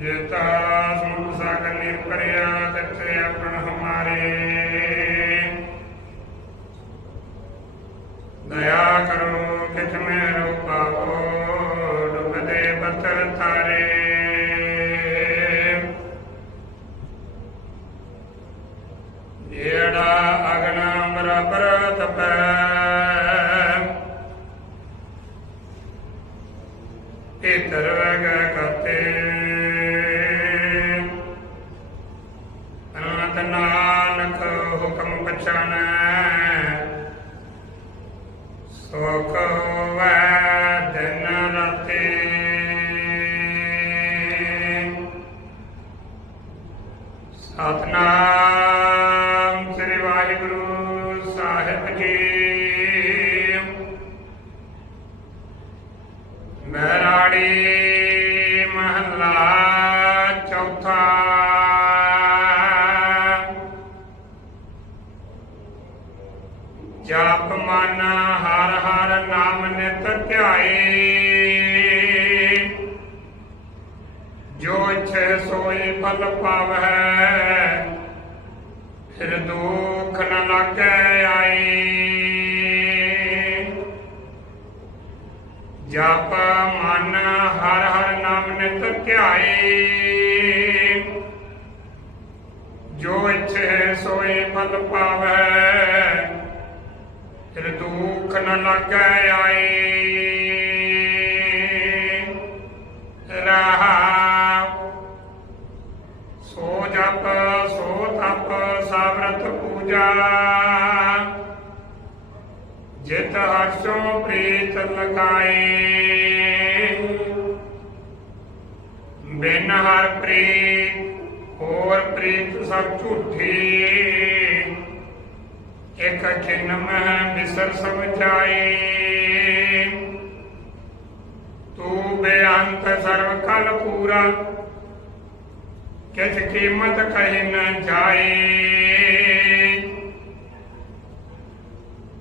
ਜੇਤਾ ਸਮੁੰਦ ਸਾਗਰ ਨੀਰ ਭਰਿਆ ਤਿੱਥੇ ਆਪਣ ਹਮਾਰੇ। ਦਇਆ ਕਰੋ, ਕਿਛ ਮੇਰੋ ਪਾਵੋ ਡੁੱਬਦੇ ਪੱਥਰ ਥਾਰੇ ਜਿਹੜਾ ਅਗਨ ਬਰਾਬਰ ਤਪੈ ਇਤਰ ਵਗ ਕਤੇ ਅਨੰਤ ਨਾਨਕ ਹੁਕਮ ਪਛਾਨੈ ਸੁਖ ਹੋਵੈ ਦਿਨ ਰਾਤੀ ਸਤਨਾਮ ਸ੍ਰੀ ਵਾਹਿਗੁਰੂ ਸਾਹਿਬ ਜੀ ਮਹਿਰਾੜੀ ਮਹੱਲਾ ਚੌਥਾ ਜਪ ਮਨ ਹਰ ਹਰ ਨਾਮ ਨਿਤ ਧਿਆਏ। ਜੋ ਇਛੈ ਸੋਈ ਫਲ ਪਾਵੈ ਫਿਰ ਦੁਖ ਨ ਲਾਗੈ ਆਈ ਜਪ ਮਨ ਹਰ ਹਰ ਨਾਮ ਨਿਤ ਧਿਆਏ। ਜੋ ਇਛੈ ਸੋਈ ਫਲ ਪਾਵੈ ਫਿਰ ਦੁਖ ਨ ਲਾਗੈ ਆਈ ਰਹਾਉ ਸੋ ਜਪ, ਸੋ ਤਪ, ਸਾਵਰਤ ਪੂਜਾ। ਜਿਤ ਹਰਸ਼ੋ ਪ੍ਰੀਤ ਲਗਾਏ। ਬਿਨ ਹਰ ਪ੍ਰੀਤ, ਹੋਰ ਪ੍ਰੀਤ ਸਭ ਝੂਠੀ। ਇਕ ਖਿਨ ਬਿਸਰ ਸਮਝਾਏ। ਤੂੰ ਬੇਅੰਤ ਸਰਵ ਕਲ ਪੂਰਾ, ਕਿਛ ਕੀਮਤ ਕਹਿ ਨ ਜਾਏ।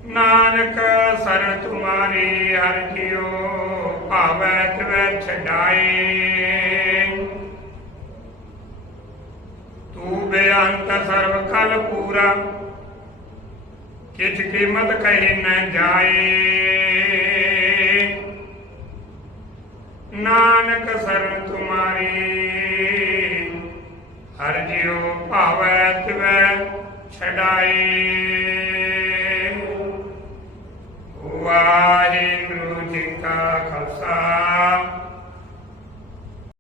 ਨਾਨਕ ਸਰ ਤੁਮਾਰੀ ਹਰ ਜਿਉ ਭਾਵੈ ਤਵੈ ਛਡਾਏ। ਤੂੰ ਬੇਅੰਤ ਸਰਵ ਕਲ ਪੂਰਾ ਕਿਛ ਕੀਮਤ ਕਹੀ ਨ ਜਾਏ। ਨਾਨਕ ਸਰਨ ਤੁਮਾਰੀ, ਹਰ ਜਿਉ ਭਾਵੈ ਤਿਵੈ ਛਡਾਈ ਵਾਹਿਗੁਰੂ ਜੀ ਕਾ ਖਾਲਸਾ।